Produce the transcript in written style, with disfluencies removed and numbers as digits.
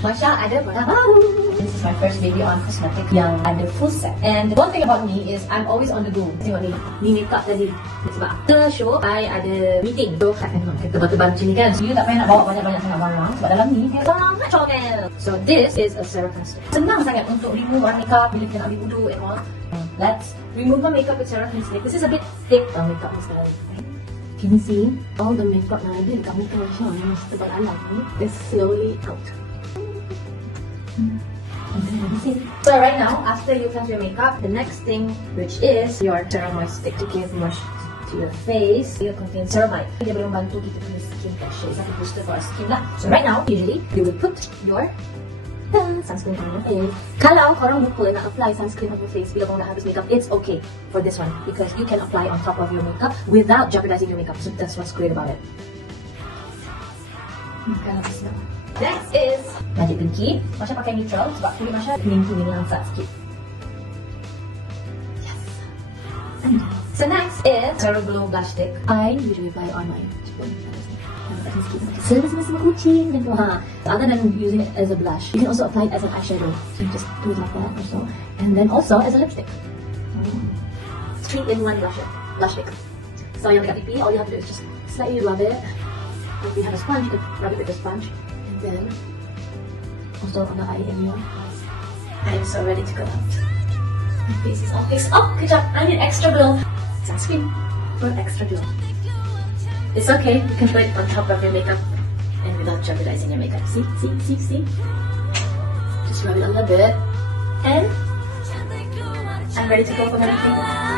Marsha ada produk baru. This is my first baby on cosmetic yang ada full set. And one thing about me is I'm always on the go. Tengok ni, ni makeup tadi. Sebab after show, I ada meeting. So, tebal-tebal macam ni kan. So, you tak payah nak bawa banyak-banyak sangat barang. Sebab dalam ni, dia sangat comel. So, this is a CeraVe stick. Senang sangat untuk remove warna makeup bila kita nak ambil wudu and all. Let's remove my makeup with CeraVe stick. This is a bit thick makeup ni sekarang. Can you see all the makeup na ada dekat muka Marsha yang tebal alam ni is slowly out. So right now, after you cleanse your makeup, the next thing, which is your Ceramide stick to give moisture to your face. It contains ceramide. Dia boleh membantu kita punya skin pressure. It's like a booster for our skin lah. So right now, usually you will put your sunscreen on your face. Kalau korang lupa nak apply sunscreen on your face bila korang dah habis makeup, it's okay for this one because you can apply on top of your makeup without jeopardizing your makeup. So that's what's great about it. Next is Magic Pinky. Marsha pakai neutral sebab kulit Marsha kuning-kuning langsat sikit. Yes. So next is Zero Glow Blush Stick. I usually buy on my semua kucing dan tu. Other than using it as a blush, you can also apply it as an eyeshadow. So you just do it like that or so. And then also as a lipstick. 3-in-1 blush stick. So yang dekat pipi, all you have to do is just slightly rub it. If you have a sponge, you can rub it with a sponge. And then also on the eye area. I am so ready to go out. My face is all fixed up. Good job. I need extra glow. Sunscreen for extra glow. It's okay, you can put it on top of your makeup and without jeopardizing your makeup. See? Just rub it a little bit. And I'm ready to go for my makeup.